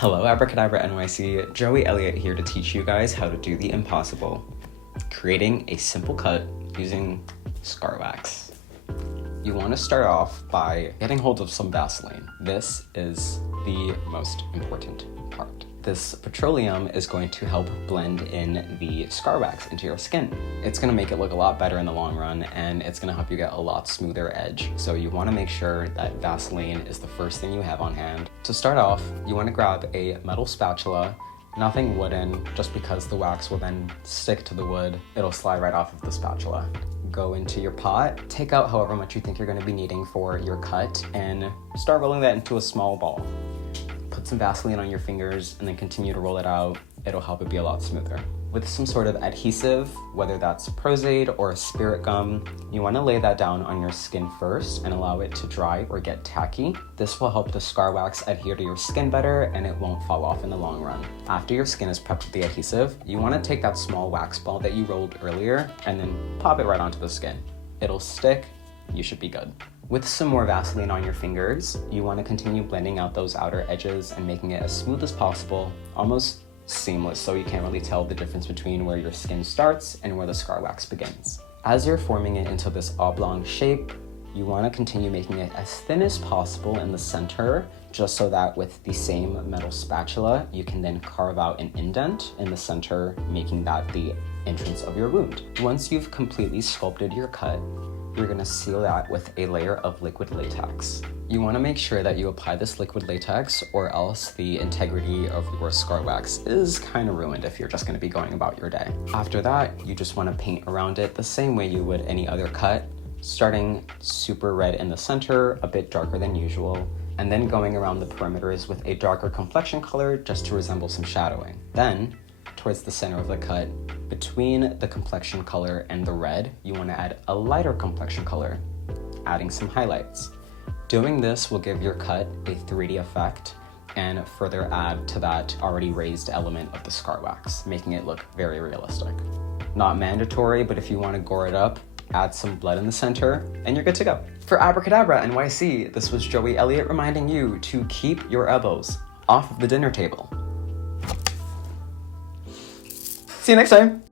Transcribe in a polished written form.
Hello, Abracadabra NYC. Joey Elliott here to teach you guys how to do the impossible. Creating a simple cut using scar wax. You want to start off by getting hold of some Vaseline. This is the most important part. This petroleum is going to help blend in the scar wax into your skin. It's going to make it look a lot better in the long run, and it's going to help you get a lot smoother edge. So you want to make sure that Vaseline is the first thing you have on hand. To start off, you want to grab a metal spatula, nothing wooden, just because the wax will then stick to the wood. It'll slide right off of the spatula. Go into your pot, take out however much you think you're going to be needing for your cut, and start rolling that into a small ball. Put some Vaseline on your fingers and then continue to roll it out. It'll help it be a lot smoother. With some sort of adhesive, whether that's Prozaid or a spirit gum, you want to lay that down on your skin first and allow it to dry or get tacky. This will help the scar wax adhere to your skin better and it won't fall off in the long run. After your skin is prepped with the adhesive, you want to take that small wax ball that you rolled earlier and then pop it right onto the skin. It'll stick, you should be good. With some more Vaseline on your fingers, you want to continue blending out those outer edges and making it as smooth as possible, almost seamless, so you can't really tell the difference between where your skin starts and where the scar wax begins. As you're forming it into this oblong shape, you want to continue making it as thin as possible in the center, just so that with the same metal spatula, you can then carve out an indent in the center, making that the entrance of your wound. Once you've completely sculpted your cut, you're going to seal that with a layer of liquid latex. You want to make sure that you apply this liquid latex, or else the integrity of your scar wax is kind of ruined if you're just going to be going about your day. After that, you just want to paint around it the same way you would any other cut, starting super red in the center, a bit darker than usual, and then going around the perimeters with a darker complexion color just to resemble some shadowing. Then, towards the center of the cut, between the complexion color and the red, you want to add a lighter complexion color, adding some highlights. Doing this will give your cut a 3D effect and further add to that already raised element of the scar wax, making it look very realistic. Not mandatory, but if you want to gore it up, add some blood in the center, and you're good to go. For Abracadabra NYC, this was Joey Elliott reminding you to keep your elbows off of the dinner table. See you next time.